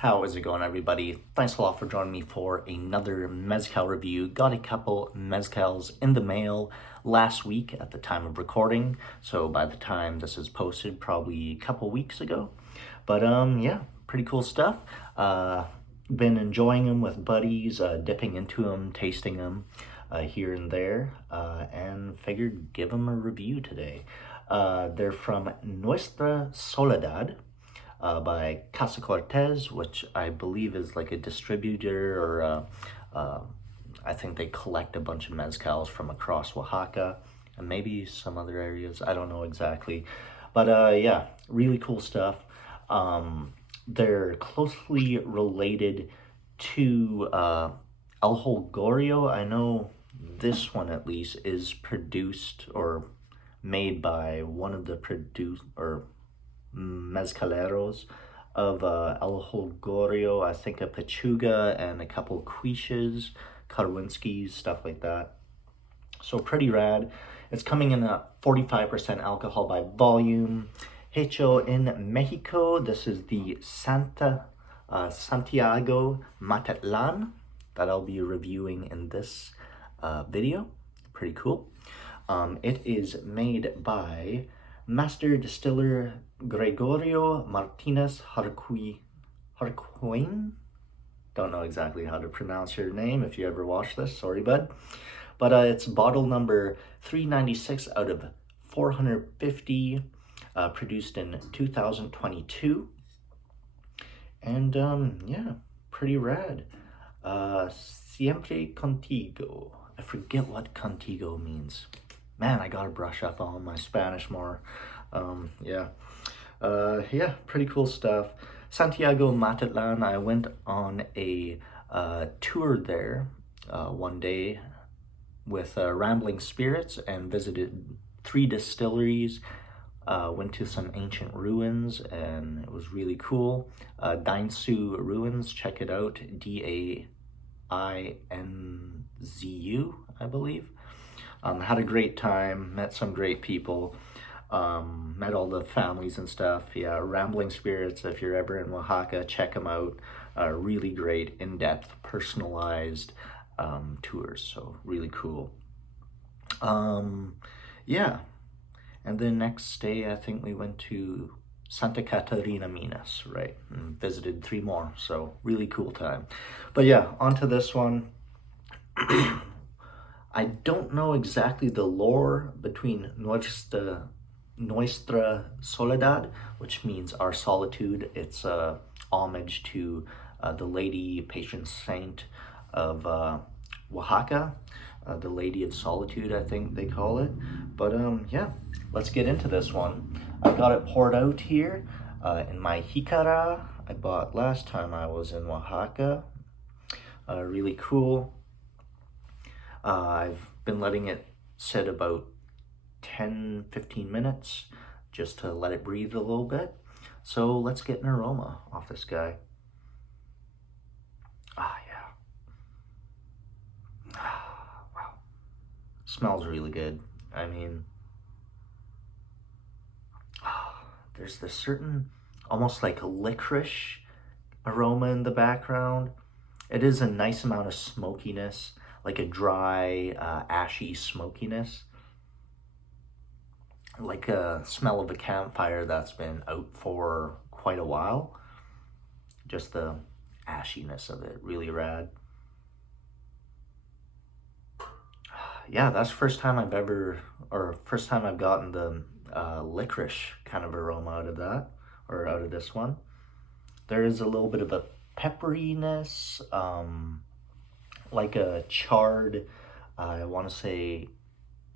How is it going, everybody? Thanks a lot for joining me for another Mezcal review. Got a couple Mezcals in the mail last week at the time of recording. So by the time this is posted, probably a couple weeks ago. But yeah, pretty cool stuff. Been enjoying them with buddies, dipping into them, tasting them here and there, and figured give them a review today. They're from Nuestra Soledad. By Casa Cortez, which I believe is like a distributor, or I think they collect a bunch of mezcals from across Oaxaca and maybe some other areas. I don't know exactly, but yeah, really cool stuff. They're closely related to El Holgorio. I know this one at least is produced or made by one of the mezcaleros of El Holgorio, I think a Pechuga and a couple Quiches, Karwinskis, stuff like that. So pretty rad. It's coming in at 45% alcohol by volume. Hecho in Mexico. This is the Santiago Matatlan that I'll be reviewing in this video. Pretty cool. It is made by Master Distiller Gregorio Martinez Harquin. Don't know exactly how to pronounce your name. If you ever watch this, sorry, bud. But it's bottle number 396 out of 450, produced in 2022. And yeah, pretty rad. Siempre contigo. I forget what contigo means. Man, I gotta brush up on my Spanish more. Yeah, pretty cool stuff. Santiago Matatlan, I went on a tour there one day with Rambling Spirits and visited 3 distilleries, went to some ancient ruins, and it was really cool. Dainzu Ruins, check it out, Dainzu, I believe. Had a great time, met some great people, met all the families and stuff. Yeah, Rambling Spirits, if you're ever in Oaxaca, check them out. Really great, in-depth, personalized tours, so really cool. Yeah, and then next day I think we went to Santa Catarina, Minas, right, and visited 3 more, so really cool time. But yeah, onto this one. I don't know exactly the lore between Nuestra Soledad, which means our solitude. It's homage to the lady patron saint of Oaxaca, the Lady of Solitude, I think they call it. But yeah, let's get into this one. I got it poured out here in my jicara I bought last time I was in Oaxaca. Really cool. I've been letting it sit about 10-15 minutes just to let it breathe a little bit. So let's get an aroma off this guy. Yeah. Wow. Smells really good. I mean, there's this certain almost like a licorice aroma in the background. It is a nice amount of smokiness, like a dry, ashy smokiness. Like a smell of a campfire that's been out for quite a while. Just the ashiness of it, really rad. Yeah, that's first time I've gotten the licorice kind of aroma out of that, or out of this one. There is a little bit of a pepperiness, like a charred, I want to say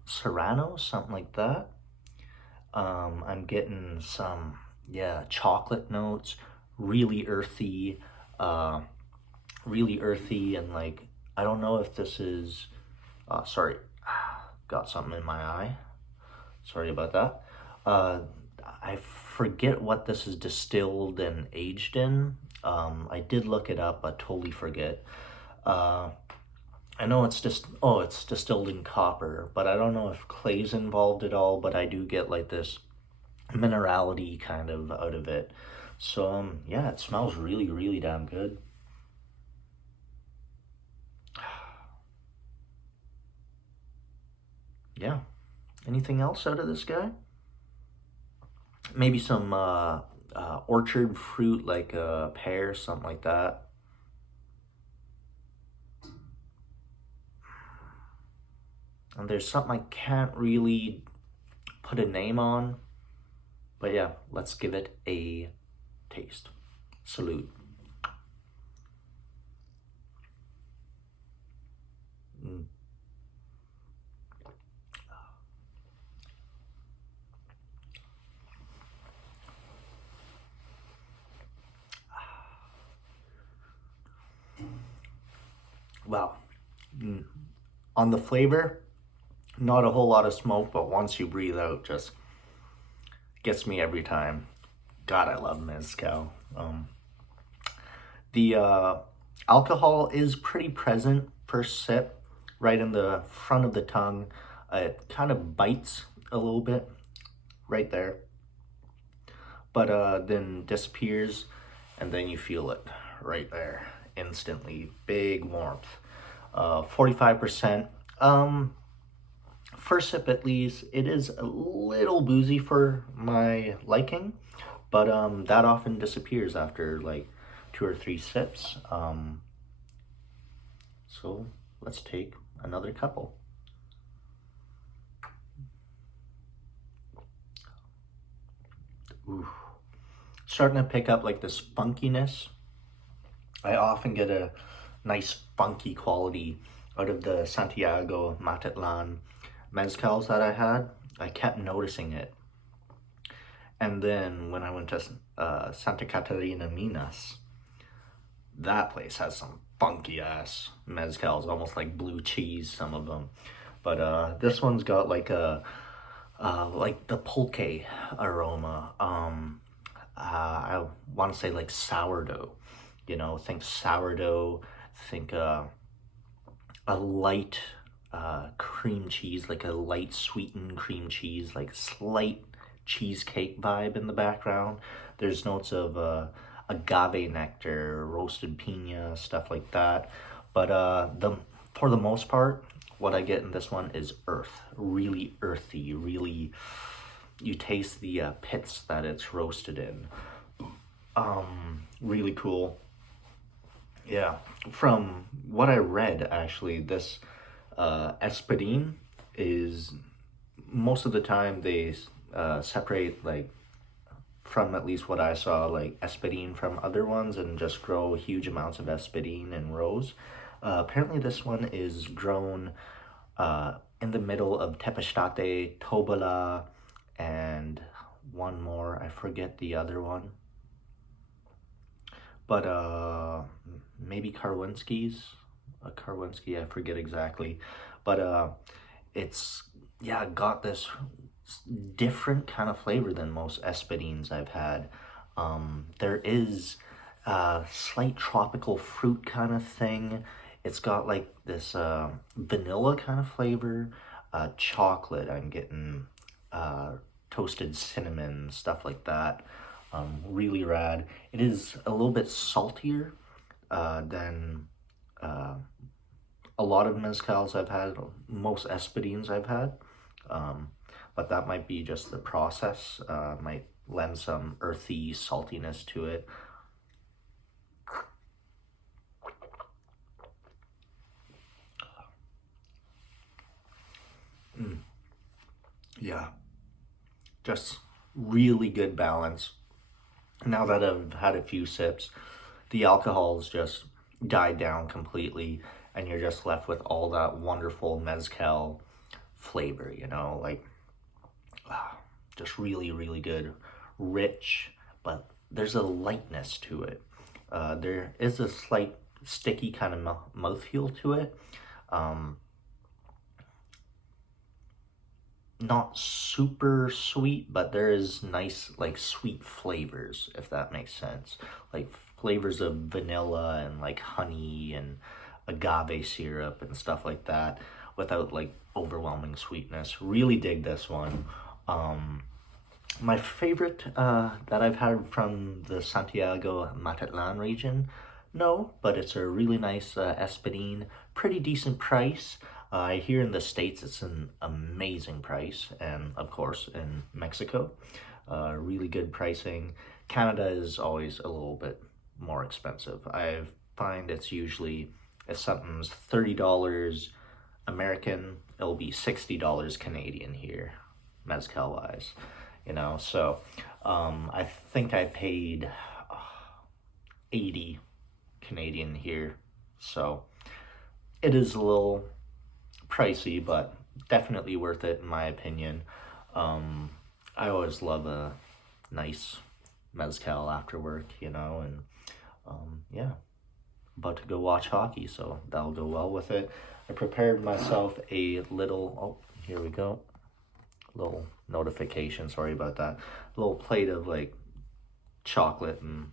Serrano, something like that. I'm getting some, chocolate notes, really earthy, and like, I don't know if this is, sorry, got something in my eye. Sorry about that. I forget what this is distilled and aged in. I did look it up, but totally forget. I know it's just, it's distilled in copper, but I don't know if clay's involved at all, but I do get like this minerality kind of out of it. So, yeah, it smells really, really damn good. Yeah. Anything else out of this guy? Maybe some orchard fruit like a pear, something like that. And there's something I can't really put a name on. But yeah, let's give it a taste. Salute. Mm. Wow. Mm. On the flavor, not a whole lot of smoke, but once you breathe out, just gets me every time. God, I love mezcal. The alcohol is pretty present first sip, right in the front of the tongue. It kind of bites a little bit right there, but then disappears, and then you feel it right there instantly. Big warmth. 45%. First sip at least, it is a little boozy for my liking, but that often disappears after like 2 or 3 sips. So let's take another couple. Ooh. Starting to pick up like this funkiness. I often get a nice funky quality out of the Santiago, Matatlan mezcals that I had. I kept noticing it. And then when I went to Santa Catarina Minas, that place has some funky ass mezcals, almost like blue cheese, some of them. But this one's got like like the pulque aroma. I want to say like sourdough. You know, think sourdough. Think a light cream cheese, like a light sweetened cream cheese, like slight cheesecake vibe in the background. There's notes of agave nectar, roasted piña, stuff like that. But for the most part, what I get in this one is earth, really earthy, really. You taste the pits that it's roasted in. Really cool. Yeah, from what I read, actually, this espadín is most of the time they separate like from at least what I saw, like espadín from other ones and just grow huge amounts of espadín in rows. Apparently, this one is grown in the middle of Tepestate, Tobala, and one more. I forget the other one. But maybe Karwinski's. Karwinski, I forget exactly. But it's, yeah, got this different kind of flavor than most espadines I've had. There is a slight tropical fruit kind of thing. It's got like this vanilla kind of flavor, chocolate. I'm getting toasted cinnamon, stuff like that. Really rad. It is a little bit saltier than a lot of mezcals I've had, most espadines I've had. But that might be just the process. Might lend some earthy saltiness to it. Yeah, just really good balance. Now that I've had a few sips, the alcohol's just died down completely, and you're just left with all that wonderful mezcal flavor, you know, like just really, really good, rich, but there's a lightness to it. There is a slight sticky kind of mouthfeel to it. Not super sweet, but there is nice, like, sweet flavors, if that makes sense. Like, flavors of vanilla and, like, honey and agave syrup and stuff like that without, like, overwhelming sweetness. Really dig this one. My favorite that I've had from the Santiago Matatlan region, no, but it's a really nice Espadin, pretty decent price. Here in the States, it's an amazing price, and of course in Mexico, really good pricing. Canada is always a little bit more expensive. I find it's usually, if something's $30 American, it'll be $60 Canadian here, mezcal wise, So I think I paid 80 Canadian here, so it is a little pricey, but definitely worth it in my opinion. I always love a nice mezcal after work, and yeah, about to go watch hockey, so that'll go well with it. I prepared myself a little, oh, here we go, little notification, sorry about that, a little plate of like chocolate and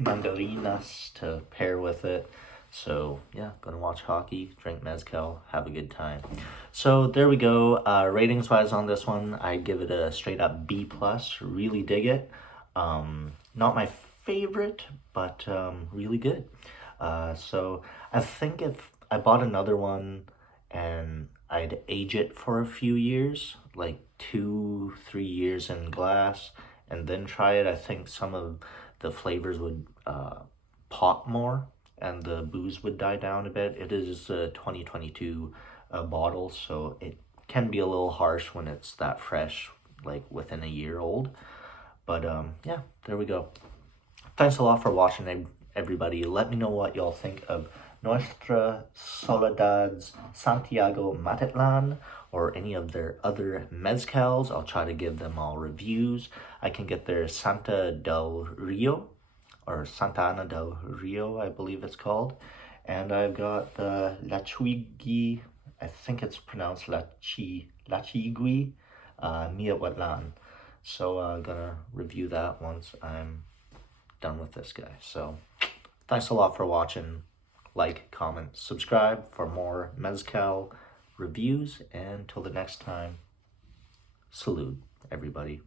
mandarinas to pair with it. So yeah, gonna watch hockey, drink mezcal, have a good time. So there we go. Ratings wise on this one, I give it a straight up B plus. Really dig it. Not my favorite, but really good. So I think if I bought another one and I'd age it for a few years, like 2-3 years in glass, and then try it, I think some of the flavors would pop more and the booze would die down a bit. It is a 2022 bottle, so it can be a little harsh when it's that fresh, like within a year old. But yeah, there we go. Thanks a lot for watching, everybody. Let me know what y'all think of Nuestra, Soledad's, Santiago, Matatlan, or any of their other mezcals. I'll try to give them all reviews. I can get their Santa del Rio, or Santa Ana del Rio, I believe it's called. And I've got the Lachigui, I think it's pronounced Lachigui, Miawatlan. So I'm gonna review that once I'm done with this guy. So thanks a lot for watching. Like, comment, subscribe for more mezcal reviews. And till the next time, salute, everybody.